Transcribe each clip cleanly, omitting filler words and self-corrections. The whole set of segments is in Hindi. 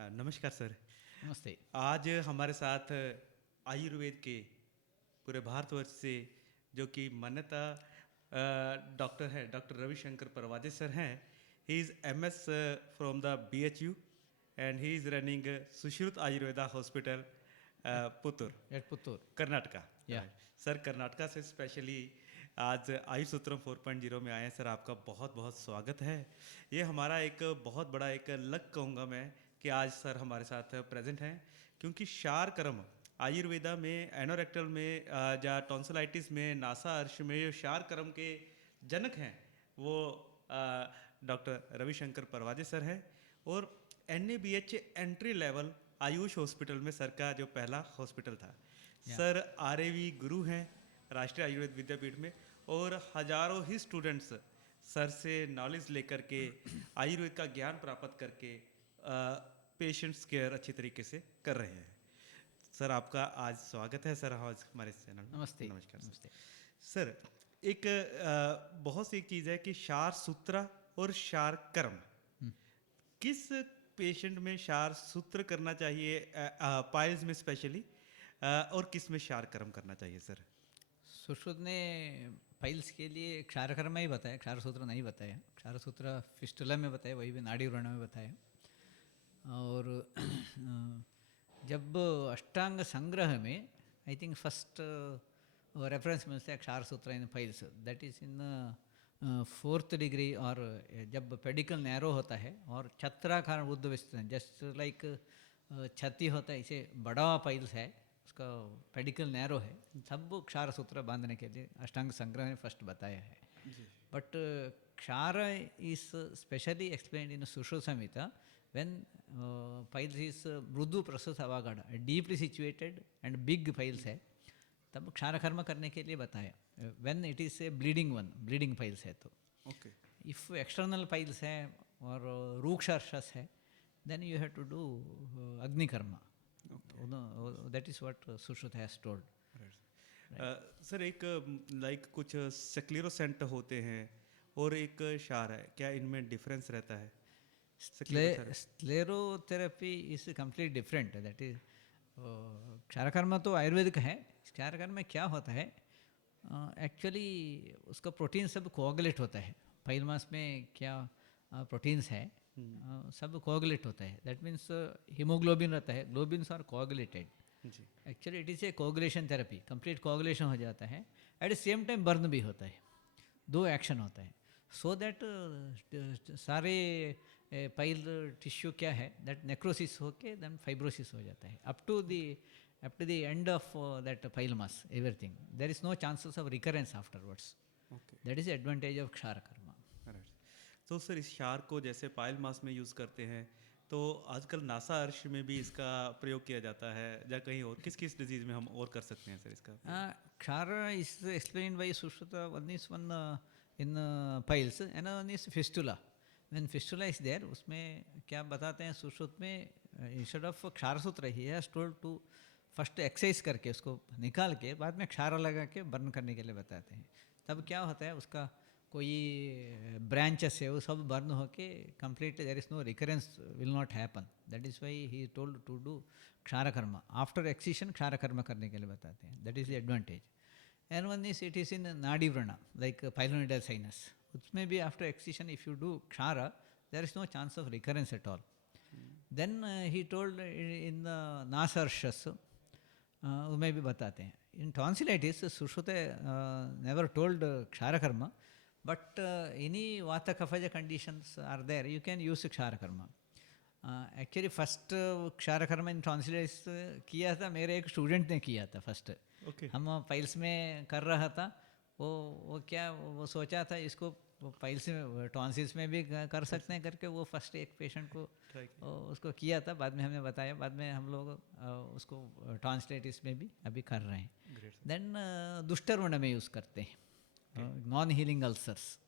नमस्कार सर। नमस्ते। आज हमारे साथ आयुर्वेद के पूरे भारतवर्ष से जो कि मान्यता डॉक्टर हैं, डॉक्टर रविशंकर परवादे सर हैं। He is MS from the BHU and he is running Sushruta Ayurveda hospital Puttur, at Puttur. Karnataka. Yeah right sir, Karnataka से स्पेशली आज आयुष सूत्रम 4.0 में आए हैं सर। आपका बहुत बहुत स्वागत है। ये हमारा एक बहुत बड़ा एक लक कहूँगा मैं कि आज सर हमारे साथ प्रेजेंट हैं, क्योंकि शार कर्म आयुर्वेदा में एनोरेक्टल में या टॉन्सिलाइटिस में नासा अर्श में जो शार कर्म के जनक हैं वो डॉक्टर रविशंकर परवाजे सर हैं। और NABH entry level Ayush hospital में सर का जो पहला हॉस्पिटल था। या सर RAV गुरु हैं राष्ट्रीय आयुर्वेद विद्यापीठ में, और हजारों ही स्टूडेंट्स सर से नॉलेज लेकर के आयुर्वेद का ज्ञान प्राप्त करके पेशेंट्स केयर अच्छी तरीके से कर रहे हैं। सर आपका आज स्वागत है सर आज हमारे चैनल में। नमस्ते। नमस्कार सर। नमस्ते। सर एक बहुत सी एक चीज़ है कि शार सूत्र और शार कर्म, किस पेशेंट में शार सूत्र करना चाहिए पाइल्स में स्पेशली, और किस में शार कर्म करना चाहिए सर? सुश्रुत ने पाइल्स के लिए क्षारकर्म ही बताया, क्षार सूत्र नहीं बताया। क्षार सूत्र फिस्टुला में बताया, वही भी नाड़ी व्रण में बताया। और जब अष्टांग संग्रह में आई थिंक फर्स्ट रेफरेंस मिलता है kshar sutra in piles, that is in 4th degree. और जब पेडिकल नैरो होता है और छत्राकार बुद्ध विस्तृत, जस्ट लाइक छाती होता है, इसे बड़ा पाइल्स है, उसका पेडिकल नैरो है, तब क्षार सूत्र बांधने के लिए अष्टांग संग्रह ने फर्स्ट बताया है। But kshar is specially explained in Sushruta Samhita when piles is मृदु प्रसुत अवागढ़, deeply situated and big piles है, तब क्षारकर्म करने के लिए बताया। When it is a bleeding one, bleeding piles है तो। ओके। इफ एक्सटर्नल पाइल्स है और रूक्षर्षस है, then you have to do agnikarma. That is what Sushruta has told. Sir एक लाइक कुछ सेक्लेरोसेंट होते हैं और एक शार है, क्या इनमें डिफरेंस रहता है? Sclerosant. Sclerotherapy is complete different. That is ksharkarma तो आयुर्वेदिक है। क्षारकर्म में क्या होता है, एक्चुअली उसका प्रोटीन सब कोआगुलेट होता है। पाइल मास में क्या प्रोटीन्स है, सब कोआगुलेट होता है। दैट मीन्स हीमोग्लोबिन रहता है, ग्लोबिन्स आर कोआगुलेटेड। जी। Actually it is a coagulation therapy, complete coagulation हो जाता है। At the same time burn भी होता है, दो एक्शन होता है। सो दैट सारे पाइल टिश्यू क्या है, दैट नेक्रोसिस होके देन फाइब्रोसिस हो जाता है up to the end of that pile mass, everything. There is no chances of recurrence afterwards. Okay. That is advantage of kshara karma. Right. तो सर इस शार को जैसे पायल मास में यूज़ करते हैं, तो आजकल नासा अर्श में भी इसका प्रयोग किया जाता है, या कहीं और किस किस डिजीज़ में हम और कर सकते हैं सर इसका प्रयोग? Kshar is explain by Sushruta. One is one in piles and one is fistula. When fistula is there, उसमें क्या बताते हैं सुश्रुत में, instead of kshar sutra he has told to first exercise करके उसको निकाल के बाद में क्षार लगा के बर्न करने के लिए बताते हैं। तब क्या होता है, उसका कोई ब्रांचेस है वो सब बर्न होके complete, there is no recurrence, will not happen. That is why he told to do kshar karma. After एक्सीशन क्षार कर्म करने के लिए बताते हैं। That is the advantage. And one is it is in nadi vrana like pilonidal sinus, उसमें भी after excision if you do kshara, there is no chance of recurrence at all. Then he told in nasarshas, उसमें भी बताते हैं। In tonsillitis Sushruta never told kshara karma, but any vata kaphaja conditions are there, you can use kshara karma. Actually first क्षार कर्म इन टॉन्सिलाइटिस किया था, मेरे एक स्टूडेंट ने किया था फर्स्ट। ओके। हम पाइल्स में कर रहा था, वो क्या वो सोचा था इसको पाइल्स में टॉन्सिल्स में भी कर सकते हैं करके, वो फर्स्ट एक पेशेंट को ट्राई किया। उसको किया था। बाद में हमने बताया, बाद में हम लोग उसको टॉन्सिलाइटिस में भी अभी कर रहे हैं। Great sir. देन दुष्टर्वण में यूज़ करते हैं, non healing ulcers,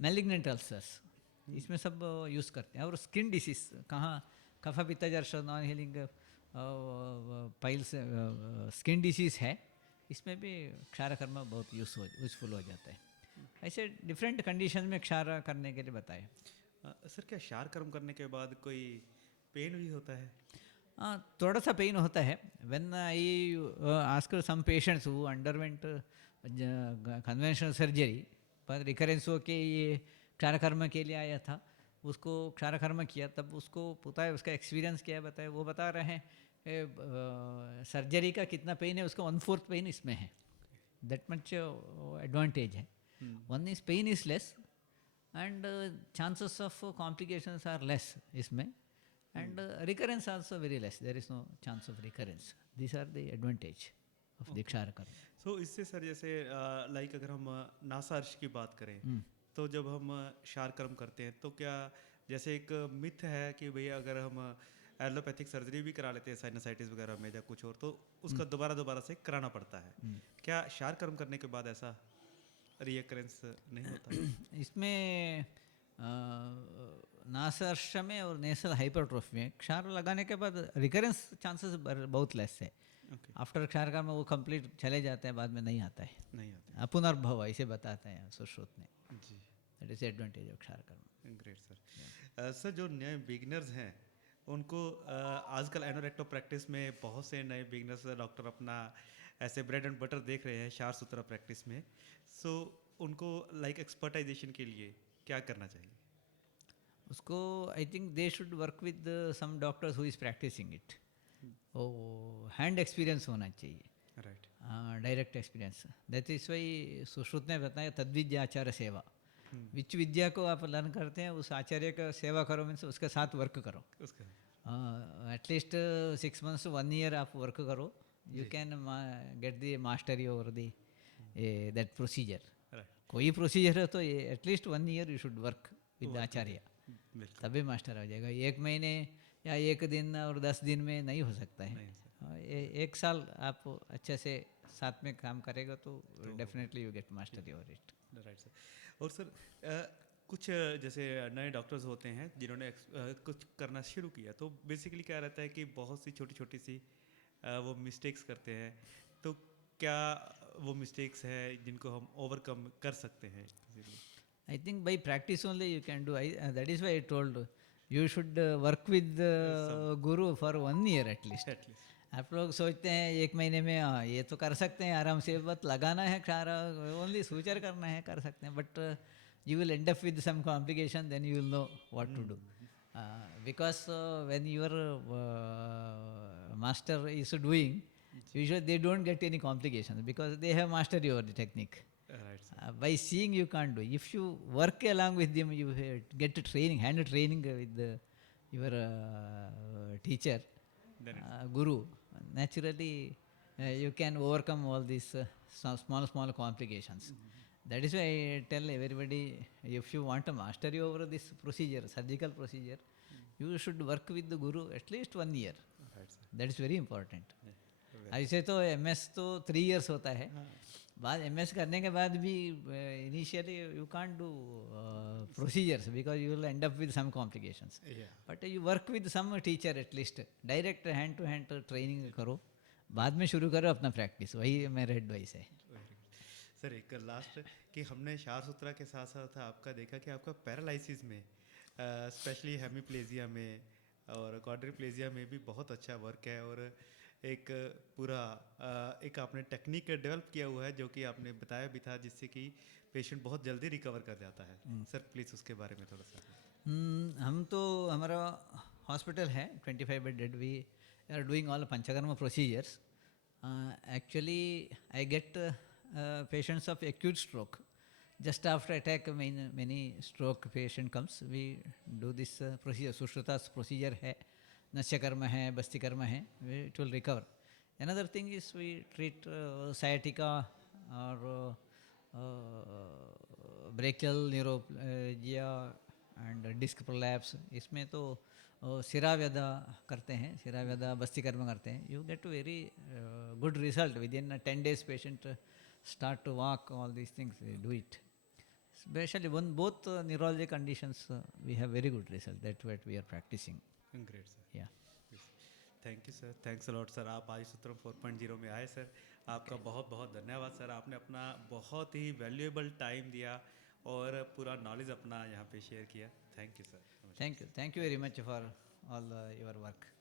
malignant ulcers, इसमें सब यूज़ करते हैं। और स्किन डिसीज कहाँ, कफा पित्ता जर्श, non healing piles, skin disease है, इसमें भी क्षार कर्म बहुत यूजफुल हो जाता है। ऐसे डिफरेंट कंडीशन में क्षार करने के लिए बताए। सर क्या शार कर्म करने के बाद कोई पेन भी होता है? थोड़ा सा पेन होता है when I asked some patients who underwent conventional surgery पर रिकरेंस हो के ये क्षारकर्म के लिए आया था, उसको क्षारकर्म किया, तब उसको पता है उसका एक्सपीरियंस क्या है बताए, वो बता रहे हैं सर्जरी का कितना पेन है उसका 1/4 पेन इसमें है, दैट मच एडवांटेज है. One is pain is less and chances of complications are less इसमें, and recurrence also very less, there is no chance of recurrence. These are the advantage of the क्षारकर्म. सो इससे सर जैसे लाइक अगर हम नासार्श की बात करें तो जब हम क्षार कर्म करते हैं तो क्या जैसे एक मिथ है कि भैया अगर हम एलोपैथिक सर्जरी भी करा लेते हैं साइनसाइटिस वगैरह में या कुछ और तो उसका दोबारा से कराना पड़ता है, क्या क्षार कर्म करने के बाद ऐसा रिकरेंस नहीं होता? इसमें नासार्श में और नेसल हाइपरट्रोफी में क्षार लगाने के बाद रिकरेंस चांसेस बहुत लेस है. ओके, आफ्टर क्षारकर्म वो कंप्लीट चले जाते हैं, बाद में नहीं आता है. नहीं आते पुनर्भव ऐसे बताते हैं सुश्रुत में. जी. That is advantage of kshara karma. Great sir. Sir जो नए बिगनर्स हैं उनको आजकल एनोरेक्टो प्रैक्टिस में बहुत से नए बिगनर्स डॉक्टर अपना ऐसे ब्रेड एंड बटर देख रहे हैं क्षार सूत्रा प्रैक्टिस में, सो उनको लाइक एक्सपर्टाइजेशन के लिए क्या करना चाहिए? उसको I think they should work with some doctors who is practising it. वो हैंड एक्सपीरियंस होना चाहिए, right. Direct experience. That is why Sushruta ने बताया तद्विद्या आचार्य सेवा. विच विद्या को आप लर्न करते हैं उस आचार्य का सेवा करो, मीन्स उसके साथ वर्क करो. उसका एटलीस्ट 6 months to 1 year आप वर्क करो, you can get the mastery over the that procedure. Right. कोई प्रोसीजर है तो at least 1 year you should work with acharya, बिल्कुल तभी मास्टर हो जाएगा. 1 महीने या 1 दिन और 10 दिन में नहीं हो सकता है. नहीं सर. 1 साल आप अच्छे से साथ में काम करेगा तो definitely you get mastery over it. Right sir. और सर कुछ जैसे नए डॉक्टर्स होते हैं जिन्होंने कुछ करना शुरू किया तो बेसिकली क्या रहता है कि बहुत सी छोटी छोटी सी वो मिस्टेक्स करते हैं, तो क्या वो मिस्टेक्स है जिनको हम ओवरकम कर सकते हैं easily? I think by practice only you can do. That is why I told you should work with guru for 1 year at least. At least. आप लोग सोचते हैं 1 महीने में ये तो कर सकते हैं आराम से, बस लगाना है क्षार, ओनली सूचर करना है, कर सकते हैं, but you will end up with some complication, then you will know what to do. Because when your master is doing, usually they don't get any complications because they have mastery over the technique. Right sir. By seeing you can't do. If you work along with them, you get a training, hand training with your teacher, Then guru. Naturally, you can overcome all these small complications. That is why I tell everybody, if you want a mastery over this procedure, surgical procedure, you should work with the guru at least 1 year. right sir. That is very important. Yeah. ऐसे तो MS तो 3 years होता है, बाद MS करने के बाद भी initially you can't do procedures because you will end up with some complications. Yeah. But you work with some teacher at least, direct hand to hand training करो, बाद में शुरू करो अपना प्रैक्टिस. वही मेरा एडवाइस है. सर एक लास्ट कि हमने क्षार सूत्रा के साथ साथ आपका देखा कि आपका पैरालिसिस में स्पेशली हेमीप्लेजिया में और क्वाड्रिप्लेजिया में भी बहुत अच्छा वर्क है, और एक पूरा एक आपने टेक्निक डेवलप किया हुआ है जो कि आपने बताया भी था जिससे कि पेशेंट बहुत जल्दी रिकवर कर जाता है. सर प्लीज़ उसके बारे में थोड़ा सा. हम तो हमारा हॉस्पिटल है 25 bedded. We are doing all panchakarma procedures. Actually I get patients of acute stroke. Just after attack, many stroke patient comes. We do this procedure. Sushrutas procedure है, नस्यकर्म है, बस्तिकर्म है. It will recover. Another thing is we treat sciatica or brachial neuralgia and disc prolapse. इसमें तो सिराव्यदा करते हैं, सिराव्यदा बस्तिकर्म करते हैं. You get a very good result within 10 days. Patient start to walk, all these things, we do it. Especially both neurology conditions, we have very good result. That's what we are practicing. Great sir. Yeah. Thank you sir. Thanks a lot sir. आप आयुष सूत्रम 4.0 में आए सर. आपका बहुत बहुत धन्यवाद सर. आपने अपना बहुत ही वैल्यूएबल टाइम दिया और पूरा नॉलेज अपना यहाँ पे शेयर किया. Thank you sir. Thank you very much for all your work.